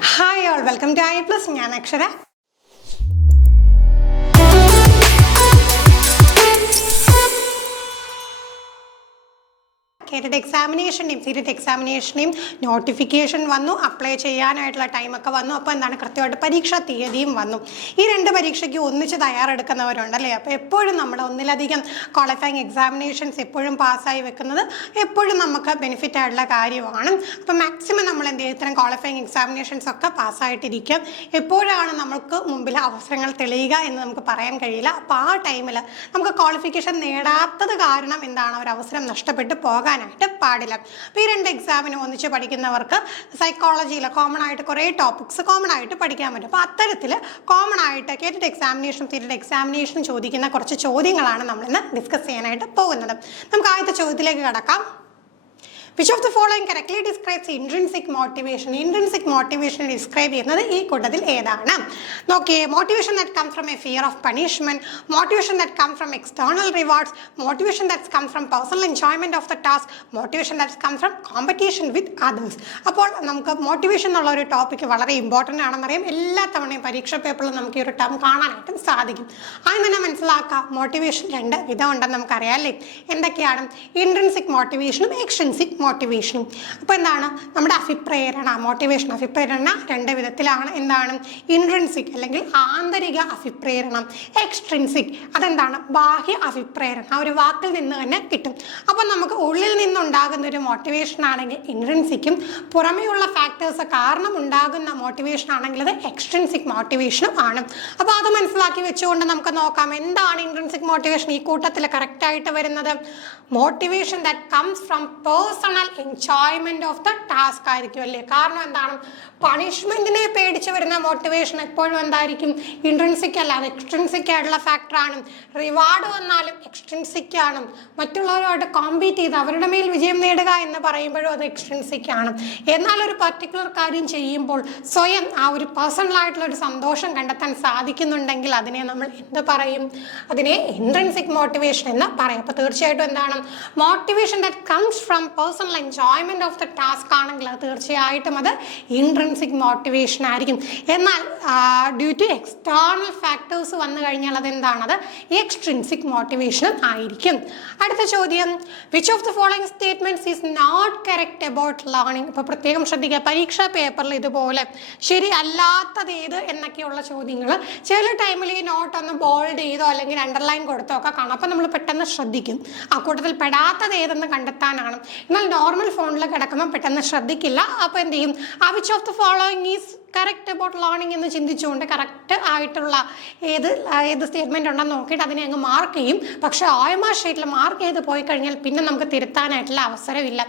Hi all, welcome to I Plus. ഞാൻ അക്ഷര. കേട്ടഡ് എക്സാമിനേഷൻ്റെയും സീരിയറ്റ് എക്സാമിനേഷൻ്റെയും notification വന്നു, അപ്ലൈ ചെയ്യാനായിട്ടുള്ള ടൈമൊക്കെ വന്നു. അപ്പോൾ എന്താണ്, കൃത്യമായിട്ട് പരീക്ഷാ തീയതിയും വന്നു. ഈ രണ്ട് പരീക്ഷയ്ക്ക് ഒന്നിച്ച് തയ്യാറെടുക്കുന്നവരുണ്ടല്ലേ. അപ്പോൾ എപ്പോഴും നമ്മൾ ഒന്നിലധികം ക്വാളിഫയിങ് എക്സാമിനേഷൻസ് എപ്പോഴും പാസ്സായി വെക്കുന്നത് എപ്പോഴും നമുക്ക് ബെനിഫിറ്റ് ആയിട്ടുള്ള കാര്യമാണ്. അപ്പോൾ മാക്സിമം നമ്മൾ എന്ത് ചെയ്യും, ഇത്തരം ക്വാളിഫയിങ് എക്സാമിനേഷൻസ് ഒക്കെ പാസ്സായിട്ടിരിക്കും. എപ്പോഴാണ് നമുക്ക് മുമ്പിൽ അവസരങ്ങൾ തെളിയുക എന്ന് നമുക്ക് പറയാൻ കഴിയില്ല. അപ്പോൾ ആ ടൈമിൽ നമുക്ക് ക്വാളിഫിക്കേഷൻ നേടാത്തത് കാരണം എന്താണ്, ഒരു അവസരം നഷ്ടപ്പെട്ട് പോകാൻ പാടില്ല. അപ്പോൾ ഈ രണ്ട് എക്സാമിന് ഒന്നിച്ച് പഠിക്കുന്നവർക്ക് സൈക്കോളജിയിൽ കോമൺ ആയിട്ട് കുറേ ടോപ്പിക്സ് കോമൺ ആയിട്ട് പഠിക്കാൻ പറ്റും. അപ്പോൾ അത്തരത്തിൽ കോമൺ ആയിട്ട് കേട്ടിട്ട് എക്സാമിനേഷനും തീരിട്ട് എക്സാമിനേഷനും ചോദിക്കുന്ന കുറച്ച് ചോദ്യങ്ങളാണ് നമ്മളിന്ന് ഡിസ്കസ് ചെയ്യാനായിട്ട് പോകുന്നത്. നമുക്ക് ആദ്യത്തെ ചോദ്യത്തിലേക്ക് കടക്കാം. Which of the following correctly describes intrinsic motivation? Intrinsic motivation describe ചെയ്യുന്നത് ഈ കൂട്ടത്തിൽ ഏതാണ്? നോക്കിയേ, motivation that comes from a fear of punishment, motivation that comes from external rewards, motivation that comes from personal enjoyment of the task, motivation that comes from competition with others. അപ്പോൾ നമുക്ക് motivation എന്നുള്ള ഒരു topic വളരെ important ആണെന്നറിയാം. എല്ലാ തവണയും പരീക്ഷാ പേപ്പറിൽ നമുക്ക് ഈ ഒരു ടേം കാണാനായിട്ട് സാധിക്കും. ആദ്യം തന്നെ മനസ്സിലാക്കാം, മോട്ടിവേഷൻ രണ്ട് വിധമുണ്ടെന്ന് നമുക്കറിയാം അല്ലേ. എന്തൊക്കെയാണ്? ഇൻട്രിൻസിക് മോട്ടിവേഷനും എക്സ്ട്രിൻസിക് മോട്ടിവേഷനും. അപ്പോൾ എന്താണ്, നമ്മുടെ അഭിപ്രേരണ, മോട്ടിവേഷൻ അഭിപ്രേരണ രണ്ട് വിധത്തിലാണ്. എന്താണ്? ഇൻട്രിൻസിക് അല്ലെങ്കിൽ ആന്തരിക അഭിപ്രേരണം, എക്സ്ട്രിൻസിക് അതെന്താണ്, ബാഹ്യ അഭിപ്രേരണ. ആ ഒരു വാക്കിൽ നിന്ന് തന്നെ കിട്ടും. അപ്പോൾ നമുക്ക് ഉള്ളിൽ നിന്നുണ്ടാകുന്ന ഒരു മോട്ടിവേഷൻ ആണെങ്കിൽ ഇൻട്രിൻസിക്കും, പുറമേയുള്ള ഫാക്ടേഴ്സ് കാരണം ഉണ്ടാകുന്ന മോട്ടിവേഷൻ ആണെങ്കിൽ അത് എക്സ്ട്രിൻസിക് മോട്ടിവേഷനും ആണ്. അപ്പോൾ അത് മനസ്സിലാക്കി വെച്ചുകൊണ്ട് നമുക്ക് നോക്കാം എന്താണ് ഇൻട്രിൻസിക് മോട്ടിവേഷൻ ഈ കൂട്ടത്തിൽ കറക്റ്റായിട്ട് വരുന്നത്. Motivation that comes from personal enjoyment of the task ആയിരിക്കും അല്ലേ. കാരണം എന്താണ്, പണിഷ്മെന്റിനെ പേടിച്ച് വരുന്ന മോട്ടിവേഷൻ എപ്പോഴും എന്തായിരിക്കും, ഇൻട്രിൻസിക് അല്ല, അത് എക്സ്ട്രിൻസിക് ആയിട്ടുള്ള ഫാക്ടറാണ്. റിവാർഡ് വന്നാലും എക്സ്ട്രിൻസിക് ആണ്. മറ്റുള്ളവരുമായിട്ട് കോമ്പീറ്റ് ചെയ്ത് അവരുടെ മേൽ വിജയം നേടുക എന്ന് പറയുമ്പോഴും അത് എക്സ്ട്രിൻസിക് ആണ്. എന്നാൽ ഒരു പർട്ടിക്കുലർ കാര്യം ചെയ്യുമ്പോൾ സ്വയം ആ ഒരു പേഴ്സണൽ ആയിട്ടുള്ള ഒരു സന്തോഷം കണ്ടെത്താൻ സാധിക്കുന്നുണ്ടെങ്കിൽ അതിനെ നമ്മൾ എന്ത് പറയും, അതിനെ ഇൻട്രിൻസിക് മോട്ടിവേഷൻ എന്ന് പറയും. അപ്പോൾ തീർച്ചയായിട്ടും എന്താണ്, motivation that comes from personal enjoyment of the task ആണെങ്കിൽ അത് തീർച്ചയായിട്ടും അത് ഇൻട്രിൻസിക് മോട്ടിവേഷൻ ആയിരിക്കും. എന്നാൽ ഡ്യൂ ടു എക്സ്റ്റേണൽ ഫാക്ടേഴ്സ് വന്നു കഴിഞ്ഞാൽ അതെന്താണ്, അത് എക്സ്ട്രിൻസിക് മോട്ടിവേഷൻ ആയിരിക്കും. അടുത്ത ചോദ്യം, which of the following statements is not correct about learning. ഇപ്പോൾ പ്രത്യേകം ശ്രദ്ധിക്കുക, പരീക്ഷാ പേപ്പറിൽ ഇതുപോലെ ശരി അല്ലാത്തത് ഏത് എന്നൊക്കെയുള്ള ചോദ്യങ്ങൾ ചില ടൈമിൽ ഈ നോട്ട് ഒന്ന് ബോൾഡ് ചെയ്തോ അല്ലെങ്കിൽ അണ്ടർലൈൻ കൊടുത്തോ ഒക്കെ കാണാം. അപ്പോൾ നമ്മൾ പെട്ടെന്ന് ശ്രദ്ധിക്കും ആ കൂട്ടത്തിൽ പെടാത്തത് ഏതെന്ന് കണ്ടെത്താനാണ്. എന്നാൽ നോർമൽ ഫോണിൽ കിടക്കുമ്പോൾ പെട്ടെന്ന് ശ്രദ്ധിക്കില്ല. അപ്പോൾ എന്ത് ചെയ്യും, ആ which of the following is correct about learning എന്ന് ചിന്തിച്ചുകൊണ്ട് കറക്റ്റ് ആയിട്ടുള്ള ഏത് സ്റ്റേറ്റ്മെൻറ്റ് ഉണ്ടെന്ന് നോക്കിയിട്ട് അതിനെ അങ്ങ് മാർക്ക് ചെയ്യും. പക്ഷേ OMR ഷീറ്റിൽ മാർക്ക് ചെയ്ത് പോയി കഴിഞ്ഞാൽ പിന്നെ നമുക്ക് തിരുത്താനായിട്ടുള്ള അവസരമില്ല.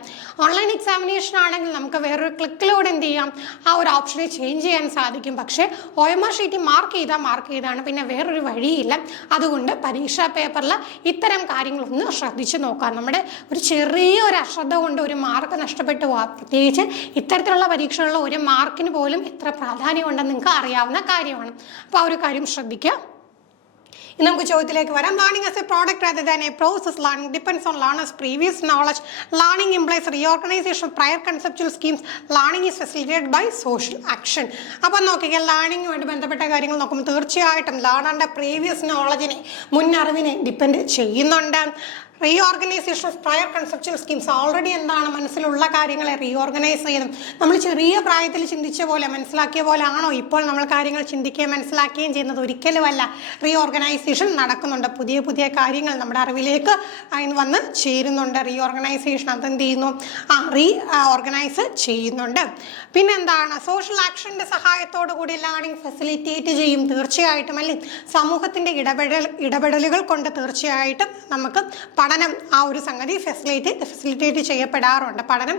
ഓൺലൈൻ എക്സാമിനേഷൻ ആണെങ്കിൽ നമുക്ക് വേറൊരു ക്ലിക്കിലൂടെ എന്ത് ചെയ്യാം, ആ ഒരു ഓപ്ഷനെ ചേഞ്ച് ചെയ്യാൻ സാധിക്കും. പക്ഷേ OMR ഷീറ്റിൽ മാർക്ക് ചെയ്താണ്, പിന്നെ വേറൊരു വഴിയില്ല. അതുകൊണ്ട് പരീക്ഷാ പേപ്പറിൽ ഇത്തരം കാര്യങ്ങളൊന്ന് ശ്രദ്ധിച്ച് നോക്കാം. നമ്മുടെ ഒരു ചെറിയൊരു അശ്രദ്ധ കൊണ്ട് ഒരു മാർക്ക് നഷ്ടപ്പെട്ടു പോകാം. പ്രത്യേകിച്ച് ഇത്തരത്തിലുള്ള പരീക്ഷകളിൽ ഒരു മാർക്കിന് പോലും എത്ര പ്രാധാന്യമുണ്ടെന്ന് നിങ്ങൾക്ക് അറിയാവുന്ന കാര്യമാണ്. അപ്പോൾ ആ ഒരു കാര്യം ശ്രദ്ധിക്കുക. ഇനി നമുക്ക് ചോദ്യത്തിലേക്ക് വരാം. Learning as A product rather than a process. Learning depends on learners' previous knowledge. Learning implies reorganization of prior conceptual schemes. Learning is facilitated by social action. അപ്പോൾ നോക്കിയാൽ ലേണിംഗുമായിട്ട് ബന്ധപ്പെട്ട കാര്യങ്ങൾ നോക്കുമ്പോൾ തീർച്ചയായിട്ടും ലേണറിൻ്റെ പ്രീവിയസ് നോളജിനെ, മുന്നറിവിനെ ഡിപ്പെൻഡ് ചെയ്യുന്നുണ്ട്. Reorganisation of prior conceptual schemes, already എന്താണ് മനസ്സിലുള്ള കാര്യങ്ങളെ റീഓർഗനൈസ് ചെയ്യണം. നമ്മൾ ചെറിയ പ്രായത്തിൽ ചിന്തിച്ച പോലെ മനസ്സിലാക്കിയ പോലെ ആണോ ഇപ്പോൾ നമ്മൾ കാര്യങ്ങൾ ചിന്തിക്കുകയും മനസ്സിലാക്കുകയും ചെയ്യുന്നത്? ഒരിക്കലുമല്ല. റീഓർഗനൈസേഷൻ നടക്കുന്നുണ്ട്. പുതിയ പുതിയ കാര്യങ്ങൾ നമ്മുടെ അറിവിലേക്ക് അതിന് വന്ന് ചേരുന്നുണ്ട്. റീഓർഗനൈസേഷൻ അതെന്ത് ചെയ്യുന്നു, ഓർഗനൈസ് ചെയ്യുന്നുണ്ട്. പിന്നെന്താണ്, സോഷ്യൽ ആക്ഷൻ്റെ സഹായത്തോടു കൂടി ലേണിംഗ് ഫെസിലിറ്റേറ്റ് ചെയ്യും. തീർച്ചയായിട്ടും അല്ലേ, സമൂഹത്തിൻ്റെ ഇടപെടലുകൾ കൊണ്ട് തീർച്ചയായിട്ടും നമുക്ക് പഠനം ആ ഒരു സംഗതി ഫെസിലിറ്റേറ്റ് ചെയ്യപ്പെടാറുണ്ട്. പഠനം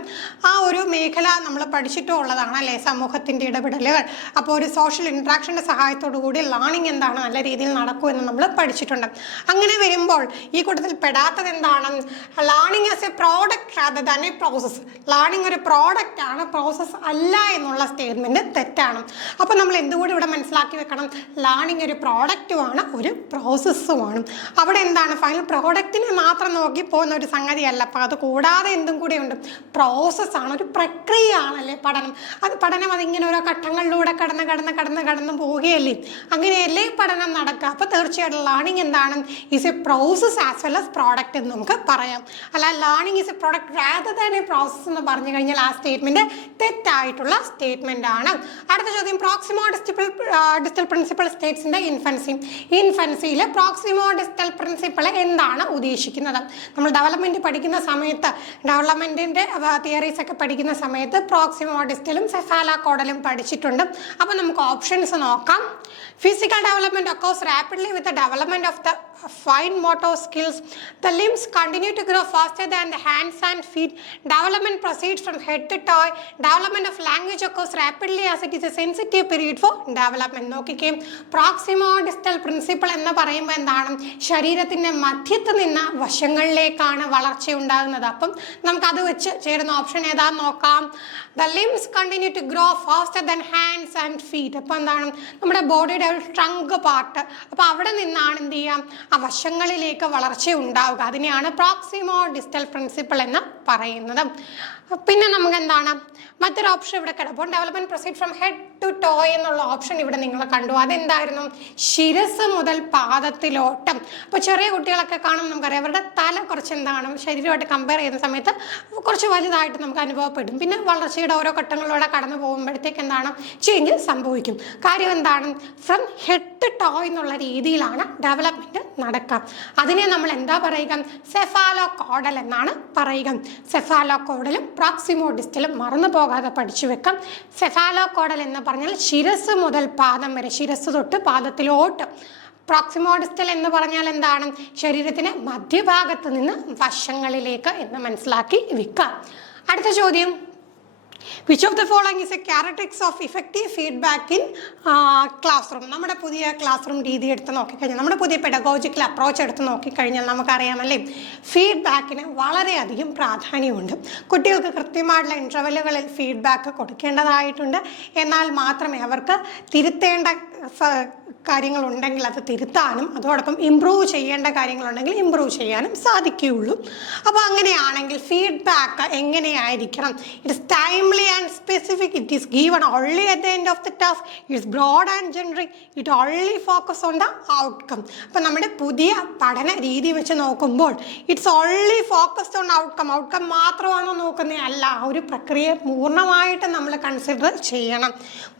ആ ഒരു മേഖല നമ്മൾ പഠിച്ചിട്ടും ഉള്ളതാണ് അല്ലേ, സമൂഹത്തിൻ്റെ ഇടപെടലുകൾ. അപ്പോൾ ഒരു സോഷ്യൽ ഇൻട്രാക്ഷൻ്റെ സഹായത്തോടു കൂടി ലേണിംഗ് എന്താണ് നല്ല രീതിയിൽ നടക്കുമെന്ന് നമ്മൾ പഠിച്ചിട്ടുണ്ട്. അങ്ങനെ വരുമ്പോൾ ഈ കൂട്ടത്തിൽ പെടാത്തത് എന്താണ്, learning as A product rather than a process. Learning ഒരു പ്രോഡക്റ്റ് ആണ്, പ്രോസസ്സ് അല്ല എന്നുള്ള സ്റ്റേറ്റ്മെൻറ്റ് തെറ്റാണ്. അപ്പോൾ നമ്മൾ എന്തുകൂടി ഇവിടെ മനസ്സിലാക്കി വെക്കണം, ലേണിംഗ് ഒരു പ്രോഡക്റ്റുമാണ്, ഒരു പ്രോസസ്സുമാണ്. അവിടെ എന്താണ്, ഫൈനൽ പ്രോഡക്റ്റിനെ മാത്രം മാത്രം നോക്കി പോകുന്ന ഒരു സംഗതിയല്ല. അപ്പോൾ അത് കൂടാതെ എന്തും കൂടെയുണ്ട്, പ്രോസസ്സാണ്, ഒരു പ്രക്രിയയാണല്ലേ പഠനം. പഠനം അതിങ്ങനെ ഓരോ ഘട്ടങ്ങളിലൂടെ കടന്ന് പോവുകയല്ലേ, അങ്ങനെയല്ലേ പഠനം നടക്കുക. അപ്പോൾ തീർച്ചയായിട്ടും ലേണിംഗ് എന്താണ്, is A process as well as product എന്ന് നമുക്ക് പറയാം. അല്ല learning is A product rather than A process എന്ന് പറഞ്ഞു കഴിഞ്ഞാൽ ആ സ്റ്റേറ്റ്മെന്റ് തെറ്റായിട്ടുള്ള സ്റ്റേറ്റ്മെന്റ് ആണ്. അടുത്ത ചോദ്യം, proximodistal principle states in the infancy. ഇൻഫൻസിയിലെ പ്രോക്സിമോ ഡിസ്റ്റൽ പ്രിൻസിപ്പൾ എന്താണ് ഉദ്ദേശിക്കുന്നത്? നമ്മൾ ഡെവലപ്മെന്റ് പഠിക്കുന്ന സമയത്ത്, ഡെവലപ്മെന്റിന്റെ തിയറീസ് ഒക്കെ പഠിക്കുന്ന സമയത്ത് പ്രോക്സിമോ ഡിസ്റ്റലും സെഫാലോകോഡലും പഠിച്ചിട്ടുണ്ട്. അപ്പോൾ നമുക്ക് ഓപ്ഷൻസ് നോക്കാം. Physical development occurs rapidly with the development of the fine motor skills. The limbs continue to grow faster than the hands and feet. Development proceeds from head to toe. Development of language occurs rapidly as it is a sensitive period for development. നോക്കിക്കേ, പ്രോക്സിമോ distal principle എന്ന് പറയുമ്പോൾ എന്താണ്, ശരീരത്തിൻ്റെ മധ്യത്ത് നിന്ന് വശങ്ങളിലേക്കാണ് വളർച്ച ഉണ്ടാകുന്നത്. അപ്പം നമുക്കത് വെച്ച് ചേരുന്ന ഓപ്ഷൻ ഏതാന്ന് നോക്കാം. The limbs continue to grow faster than hands and feet. അപ്പോൾ എന്താണ്, നമ്മുടെ ബോഡിയുടെ ഒരു ട്രങ്ക് പാർട്ട്, അപ്പോൾ അവിടെ നിന്നാണ് എന്ത് ചെയ്യാം, ആ വശങ്ങളിലേക്ക് വളർച്ച ഉണ്ടാവുക. അതിനെയാണ് പ്രോക്സിമോ ഡിസ്റ്റൽ പ്രിൻസിപ്പിൾ എന്ന് പറയുന്നത്. പിന്നെ നമുക്ക് എന്താണ് മറ്റൊരു ഓപ്ഷൻ ഇവിടെ കിടപ്പോൾ, development proceed from head to toe എന്നുള്ള ഓപ്ഷൻ ഇവിടെ നിങ്ങൾ കണ്ടു. അതെന്തായിരുന്നു, ശിരസ് മുതൽ പാദത്തിലോട്ടം. അപ്പോൾ ചെറിയ കുട്ടികളൊക്കെ കാണും, നമുക്കറിയാം അവരുടെ തല കുറച്ച് എന്താണ് ശരീരമായിട്ട് കമ്പയർ ചെയ്യുന്ന സമയത്ത് കുറച്ച് വലുതായിട്ട് നമുക്ക് അനുഭവപ്പെടും. പിന്നെ വളർച്ചയുടെ ഓരോ ഘട്ടങ്ങളിലൂടെ കടന്നു പോകുമ്പോഴത്തേക്ക് എന്താണ് ചേഞ്ച് സംഭവിക്കും. കാര്യം എന്താണ്, ഫ്രം ഹെഡ് ടു ടോ എന്നുള്ള രീതിയിലാണ് ഡെവലപ്മെന്റ് നടക്കുക. അതിനെ നമ്മൾ എന്താ പറയുക, സെഫാലോകോഡൽ എന്നാണ് പറയുക. സെഫാലോകോഡലും പ്രോക്സിമോ ഡിസ്റ്റലും മറന്നു പോകാതെ പഠിച്ചു വെക്കാം. സെഫാലോകോഡൽ എന്ന് പറഞ്ഞാൽ ശിരസ് മുതൽ പാദം വരെ, ശിരസ് തൊട്ട് പാദത്തിലോട്ട്. പ്രോക്സിമോ ഡിസ്റ്റൽ എന്ന് പറഞ്ഞാൽ എന്താണ്, ശരീരത്തിന് മധ്യഭാഗത്ത് നിന്ന് വശങ്ങളിലേക്ക് എന്ന് മനസ്സിലാക്കി വെക്കാം. അടുത്ത ചോദ്യം, which of the following is a characteristic of effective feedback in classroom? നമ്മുടെ പുതിയ ക്ലാസ് റൂം രീതി എടുത്ത് നോക്കിക്കഴിഞ്ഞാൽ, നമ്മുടെ പുതിയ പെഡഗോജിക്കൽ അപ്രോച്ച് എടുത്ത് നോക്കിക്കഴിഞ്ഞാൽ നമുക്കറിയാമല്ലേ, ഫീഡ്ബാക്കിന് വളരെയധികം പ്രാധാന്യമുണ്ട്. കുട്ടികൾക്ക് കൃത്യമായിട്ടുള്ള ഇൻ്റർവെല്ലുകളിൽ ഫീഡ്ബാക്ക് കൊടുക്കേണ്ടതായിട്ടുണ്ട്. എന്നാൽ മാത്രമേ അവർക്ക് തിരുത്തേണ്ട കാര്യങ്ങളുണ്ടെങ്കിൽ അത് തിരുത്താനും അതോടൊപ്പം ഇമ്പ്രൂവ് ചെയ്യേണ്ട കാര്യങ്ങളുണ്ടെങ്കിൽ ഇമ്പ്രൂവ് ചെയ്യാനും സാധിക്കുകയുള്ളൂ. അപ്പോൾ അങ്ങനെയാണെങ്കിൽ ഫീഡ്ബാക്ക് എങ്ങനെയായിരിക്കണം? It's timely and specific. It is given only at the end of the task. It's broad and generic. It only focus on the outcome. അപ്പോൾ നമ്മുടെ പുതിയ പഠന രീതി വെച്ച് നോക്കുമ്പോൾ it's only focused on outcome. Outcome മാത്രമാണോ നോക്കുന്നത്? അല്ല, ആ ഒരു പ്രക്രിയ പൂർണ്ണമായിട്ട് നമ്മൾ കൺസിഡർ ചെയ്യണം.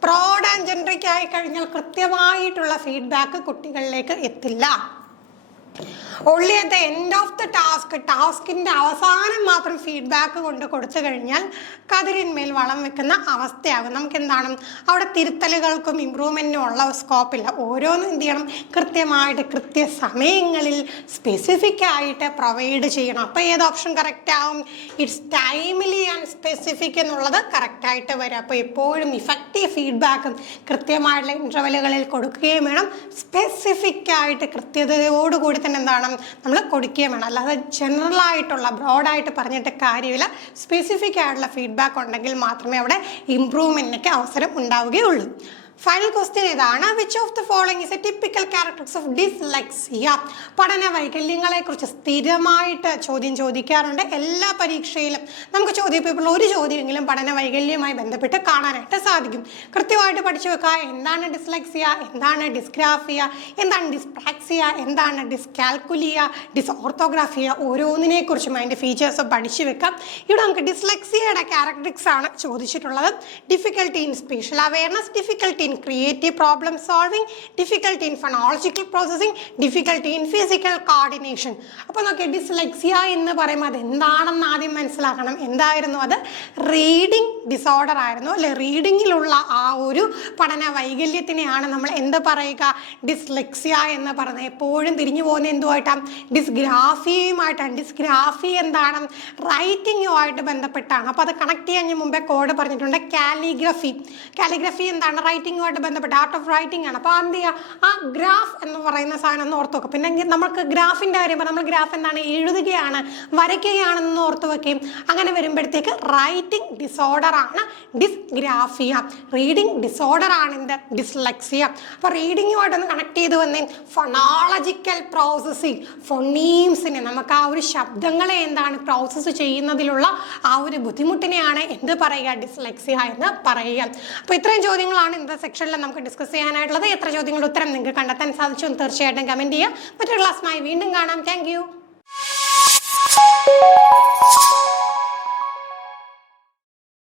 ബ്രോഡ് ആൻഡ് ജനറിക് ആയി കഴിഞ്ഞാൽ കൃത്യമായിട്ടുള്ള ഫീഡ്ബാക്ക് കുട്ടികളിലേക്ക് എത്തില്ല. Only at the end of the ടാസ്കിൻ്റെ അവസാനം മാത്രം ഫീഡ്ബാക്ക് കൊണ്ട് കൊടുത്തു കഴിഞ്ഞാൽ കതിരിന്മേൽ വളം വെക്കുന്ന അവസ്ഥയാകും. നമുക്ക് എന്താണ് അവിടെ തിരുത്തലുകൾക്കും ഇമ്പ്രൂവ്മെൻറ്റിനും ഉള്ള സ്കോപ്പില്ല. ഓരോന്നും എന്ത് ചെയ്യണം, കൃത്യമായിട്ട് കൃത്യസമയങ്ങളിൽ സ്പെസിഫിക് ആയിട്ട് പ്രൊവൈഡ് ചെയ്യണം. അപ്പോൾ ഏത് ഓപ്ഷൻ കറക്റ്റ് ആവും? ഇറ്റ്സ് ടൈംലി ആൻഡ് സ്പെസിഫിക് എന്നുള്ളത് കറക്റ്റായിട്ട് വരും. അപ്പോൾ എപ്പോഴും ഇഫക്റ്റീവ് ഫീഡ്ബാക്കും കൃത്യമായിട്ടുള്ള ഇൻ്റർവെല്ലുകളിൽ കൊടുക്കുകയും വേണം. സ്പെസിഫിക് ആയിട്ട് കൃത്യതയോടുകൂടി തന്നെ എന്താണ് നമ്മൾ കൊടുക്കുകയും വേണം. അല്ലാതെ ജനറലായിട്ടുള്ള ബ്രോഡായിട്ട് പറഞ്ഞിട്ട് കാര്യമില്ല. സ്പെസിഫിക് ആയിട്ടുള്ള ഫീഡ്ബാക്ക് ഉണ്ടെങ്കിൽ മാത്രമേ അവിടെ ഇമ്പ്രൂവ്മെൻറ്റിനൊക്കെ അവസരം ഉണ്ടാവുകയുള്ളൂ. ഫൈനൽ ക്വസ്റ്റ്യൻ ഇതാണ്, which of the following is A typical characteristics of dyslexia? പഠന വൈകല്യങ്ങളെക്കുറിച്ച് സ്ഥിരമായിട്ട് ചോദ്യം ചോദിക്കാറുണ്ട് എല്ലാ പരീക്ഷയിലും. നമുക്ക് ചോദ്യപേപ്പറിൽ ഒരു ചോദ്യമെങ്കിലും പഠന വൈകല്യവുമായി ബന്ധപ്പെട്ട് കാണാനായിട്ട് സാധിക്കും. കൃത്യമായിട്ട് പഠിച്ചു വെക്കുക. എന്താണ് ഡിസ്ലെക്സിയ, എന്താണ് ഡിസ്ഗ്രാഫിയ, എന്താണ് ഡിസ്പ്രാക്സിയ, എന്താണ് ഡിസ്കാൽക്കുലിയ, ഡിസ്ഓർത്തോഗ്രാഫിയ, ഓരോന്നിനെക്കുറിച്ചും അതിൻ്റെ ഫീച്ചേഴ്സ് പഠിച്ചു വെക്കാം. ഇവിടെ നമുക്ക് ഡിസ്ലെക്സിയയുടെ ക്യാരക്ടറിസ്റ്റിക്സ് ആണ് ചോദിച്ചിട്ടുള്ളത്. Difficulty in spatial awareness, difficulty in creative problem solving, difficulty in phonological processing, difficulty in physical coordination. അപ്പോൾ നോക്കിയാൽ ഡിസ്ലെക്സിയ എന്ന് പറയുമ്പോൾ അത് എന്താണെന്ന് ആദ്യം മനസ്സിലാക്കണം. എന്തായിരുന്നു അത്? റീഡിംഗ് ഡിസോർഡർ ആയിരുന്നു അല്ലെ? റീഡിങ്ങിലുള്ള ആ ഒരു പഠന വൈകല്യത്തിനെയാണ് നമ്മൾ എന്ത് പറയുക? ഡിസ്ലെക്സിയ എന്ന് പറയുന്നത്. എപ്പോഴും തിരിഞ്ഞു പോകുന്ന എന്തുമായിട്ടാണ്? ഡിസ്ഗ്രാഫിയുമായിട്ടാണ്. ഡിസ്ഗ്രാഫി എന്താണ്? റൈറ്റിങ്ങുമായിട്ട് ബന്ധപ്പെട്ടാണ്. അപ്പോൾ അത് കണക്ട് ചെയ്യാൻ ഞാൻ മുമ്പേ കോഡ് പറഞ്ഞിട്ടുണ്ട്. കാലിഗ്രഫി എന്താണ്? റൈറ്റിംഗ് റൈറ്റിങ്ങുമായിട്ട് ബന്ധപ്പെട്ട ആർട്ട് ഓഫ് റൈറ്റിംഗ് ആണ്. അപ്പോൾ എന്ത് ചെയ്യുക, ആ ഗ്രാഫ് എന്ന് പറയുന്ന സാധനം ഒന്ന് ഓർത്ത് വെക്കും. പിന്നെ നമുക്ക് ഗ്രാഫിൻ്റെ കാര്യം പറഞ്ഞാൽ നമ്മൾ ഗ്രാഫ് എന്താണ്, എഴുതുകയാണ്, വരയ്ക്കുകയാണെന്ന് ഓർത്ത് വെക്കുകയും. അങ്ങനെ വരുമ്പോഴത്തേക്ക് റൈറ്റിംഗ് ഡിസോർഡർ ആണ് ഡിസ്ഗ്രാഫിയ, റീഡിംഗ് ഡിസോർഡർ ആണ് എന്ത്, ഡിസ്ലെക്സിയ. അപ്പോൾ റീഡിങ്ങുമായിട്ടൊന്ന് കണക്ട് ചെയ്ത് വന്നേ. ഫൊണോളജിക്കൽ പ്രോസസ്സിങ്, ഫൊണീംസിനെ നമുക്ക് ആ ഒരു ശബ്ദങ്ങളെ എന്താണ് പ്രോസസ്സ് ചെയ്യുന്നതിലുള്ള ആ ഒരു ബുദ്ധിമുട്ടിനെയാണ് എന്ത് പറയുക, ഡിസ്ലെക്സിയ എന്ന് പറയുക. അപ്പോൾ ഇത്രയും ചോദ്യങ്ങളാണ് ഇന്നത്തെ സെക്ഷനിൽ നമുക്ക് ഡിസ്കസ് ചെയ്യാനായിട്ടുള്ളത്. എത്ര ചോദ്യങ്ങളുടെ ഉത്തരം നിങ്ങൾക്ക് കണ്ടെത്താൻ സാധിച്ചു എന്ന് തീർച്ചയായിട്ടും കമൻറ്റ് ചെയ്യുക. മറ്റൊരു ക്ലാസ്സുമായി വീണ്ടും കാണാം. Thank you.